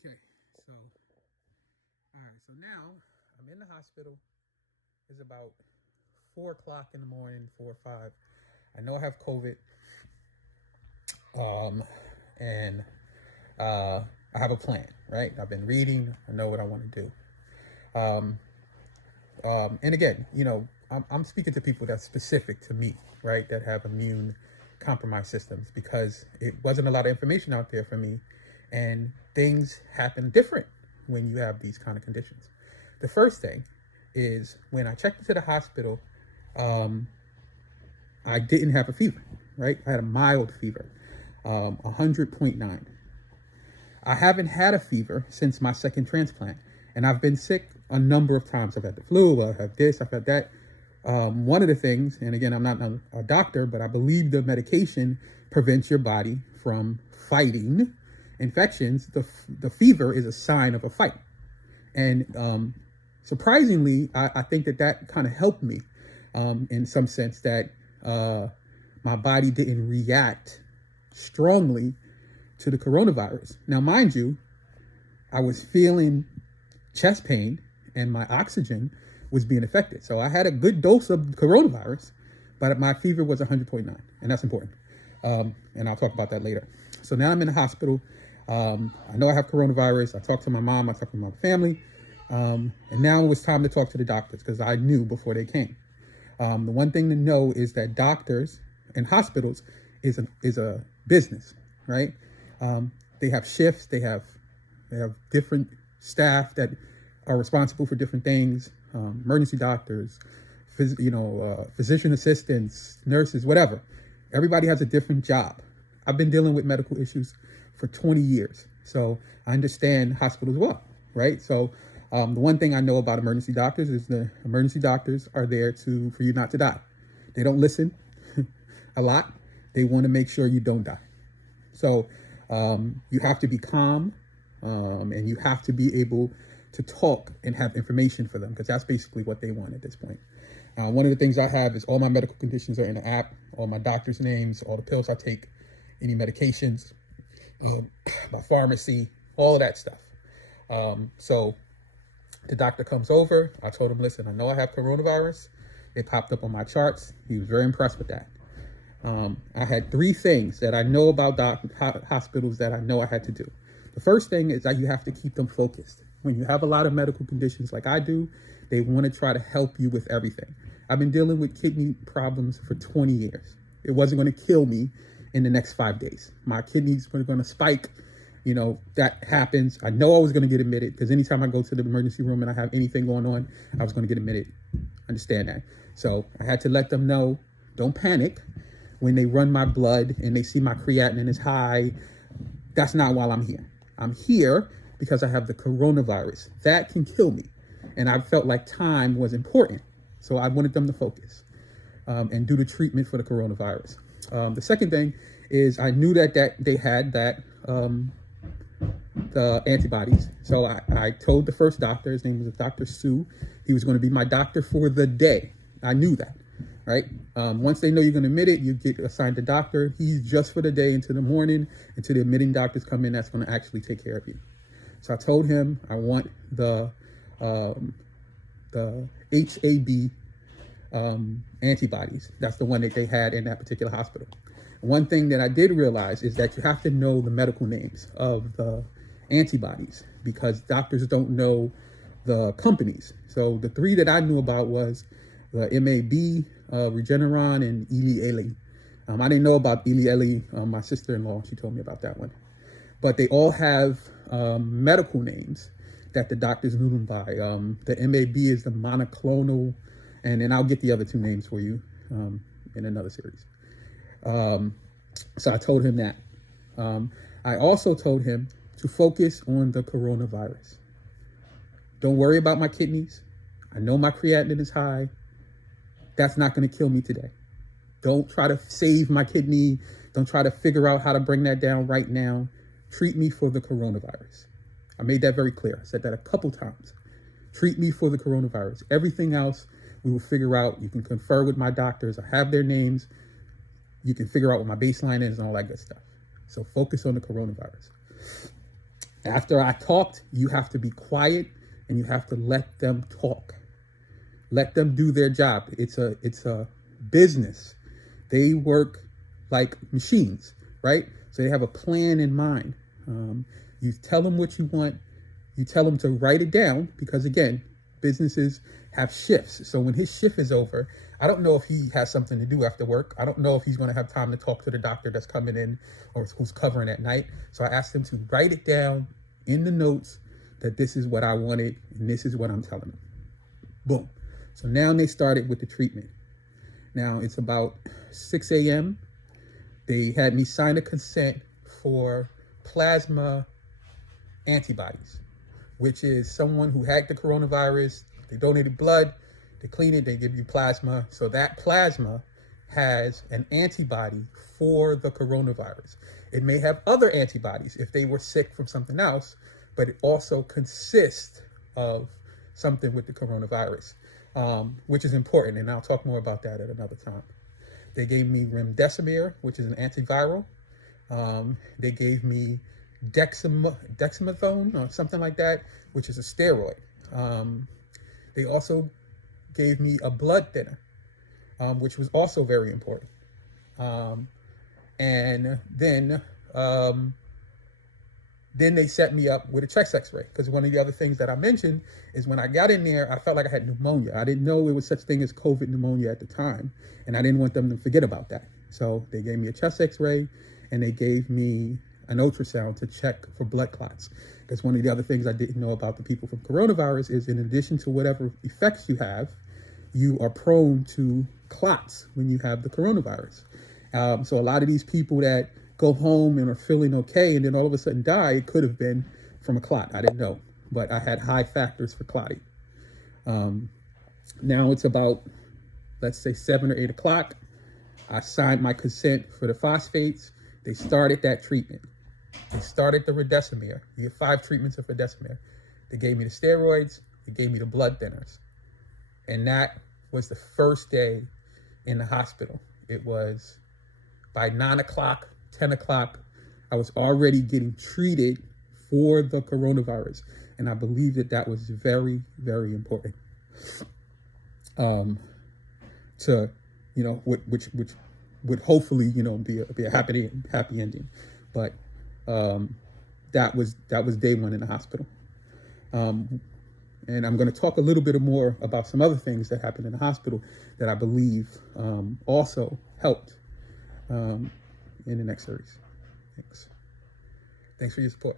Okay, so all right, so now I'm in the hospital. It's about 4 o'clock in the morning, 4 or 5. I know I have COVID, um, and I have a plan. Right, I've been reading. I know what I want to do. Um, and again, I'm speaking to people that's specific to me, right? That have immune compromised systems because it wasn't a lot of information out there for me, and things happen different when you have these kind of conditions. The first thing is when I checked into the hospital, um, I didn't have a fever, right? I had a mild fever, 100.9. I haven't had a fever since my second transplant, and I've been sick a number of times. I've had the flu, I've had this, I've had that. One of the things, and again, I'm not a doctor, but I believe the medication prevents your body from fighting infections. The fever is a sign of a fight. And surprisingly, I think that kind of helped me in some sense that my body didn't react strongly to the coronavirus. Now, mind you, I was feeling chest pain and my oxygen was being affected. So I had a good dose of coronavirus, but my fever was 100.9, and that's important. And I'll talk about that later. So now I'm in the hospital. I know I have coronavirus. I talked to my mom. I talked to my family. And now it was time to talk to the doctors because I knew before they came. The one thing to know is that doctors and hospitals is a business, right? They have shifts. They have different staff that are responsible for different things. Emergency doctors, physician assistants, nurses, whatever. Everybody has a different job. I've been dealing with medical issues for 20 years, so I understand hospitals well, right? So the one thing I know about emergency doctors is the emergency doctors are there for you not to die. They don't listen a lot. They want to make sure you don't die. So you have to be calm, and you have to be able to talk and have information for them because that's basically what they want at this point. One of the things I have is all my medical conditions are in the app, all my doctor's names, all the pills I take, any medications, my pharmacy, all of that stuff. So the doctor comes over. I told him, listen, I know I have coronavirus. It popped up on my charts. He was very impressed with that. I had 3 things that I know about hospitals that I know I had to do. The first thing is that you have to keep them focused. When you have a lot of medical conditions like I do, they want to try to help you with everything. I've been dealing with kidney problems for 20 years. It wasn't going to kill me in the next 5 days. My kidneys were going to spike. That happens. I know I was going to get admitted because anytime I go to the emergency room and I have anything going on, I was going to get admitted. Understand that. So I had to let them know, don't panic. When they run my blood and they see my creatinine is high, that's not while I'm here. I'm here because I have the coronavirus. That can kill me. And I felt like time was important. So I wanted them to focus and do the treatment for the coronavirus. The second thing is I knew that they had the antibodies. So I told the first doctor, his name was Dr. Sue, he was going to be my doctor for the day. I knew that, right? Once they know you're going to admit it, you get assigned a doctor. He's just for the day into the morning until the admitting doctors come in. That's going to actually take care of you. So I told him I want the HAB antibodies. That's the one that they had in that particular hospital. One thing that I did realize is that you have to know the medical names of the antibodies because doctors don't know the companies. So the 3 that I knew about was the MAB, Regeneron, and Eli Lilly. I didn't know about Eli Lilly. My sister-in-law, she told me about that one. But they all have medical names that the doctors knew them by. The MAB is the monoclonal, and then I'll get the other 2 names for you in another series. So I told him that. I also told him to focus on the coronavirus. Don't worry about my kidneys. I know my creatinine is high. That's not going to kill me today. Don't try to save my kidney. Don't try to figure out how to bring that down right now. Treat me for the coronavirus. I made that very clear. I said that a couple times. Treat me for the coronavirus. Everything else we will figure out. You can confer with my doctors. I have their names. You can figure out what my baseline is and all that good stuff. So focus on the coronavirus. After I talked, you have to be quiet and you have to let them talk. Let them do their job. It's a business. They work like machines, right? So they have a plan in mind. You tell them what you want. You tell them to write it down because, again, businesses have shifts. So when his shift is over, I don't know if he has something to do after work. I don't know if he's going to have time to talk to the doctor that's coming in or who's covering at night. So I asked him to write it down in the notes that this is what I wanted and this is what I'm telling them. Boom. So now they started with the treatment. Now it's about 6 a.m. They had me sign a consent for plasma antibodies, which is someone who had the coronavirus. They donated blood, they clean it, they give you plasma. So that plasma has an antibody for the coronavirus. It may have other antibodies if they were sick from something else, but it also consists of something with the coronavirus, which is important. And I'll talk more about that at another time. They gave me remdesivir, which is an antiviral. They gave me dexamethasone or something like that, which is a steroid. They also gave me a blood thinner, which was also very important. And then they set me up with a chest x-ray, because one of the other things that I mentioned is when I got in there, I felt like I had pneumonia. I didn't know there was such thing as COVID pneumonia at the time, and I didn't want them to forget about that. So they gave me a chest x-ray, and they gave me an ultrasound to check for blood clots. Because one of the other things I didn't know about the people from coronavirus is, in addition to whatever effects you have, you are prone to clots when you have the coronavirus. So a lot of these people that go home and are feeling okay and then all of a sudden die, it could have been from a clot. I didn't know, but I had high factors for clotting. Now it's about, let's say, 7 or 8 o'clock. I signed my consent for the phosphates. They started that treatment. They started the remdesivir. You get 5 treatments of remdesivir. They gave me the steroids. They gave me the blood thinners. And that was the first day in the hospital. It was by 9 o'clock, 10 o'clock, I was already getting treated for the coronavirus. And I believe that that was very, very important. To, which would hopefully, be a happy ending. But that was day one in the hospital. And I'm going to talk a little bit more about some other things that happened in the hospital that I believe also helped in the next series. Thanks for your support.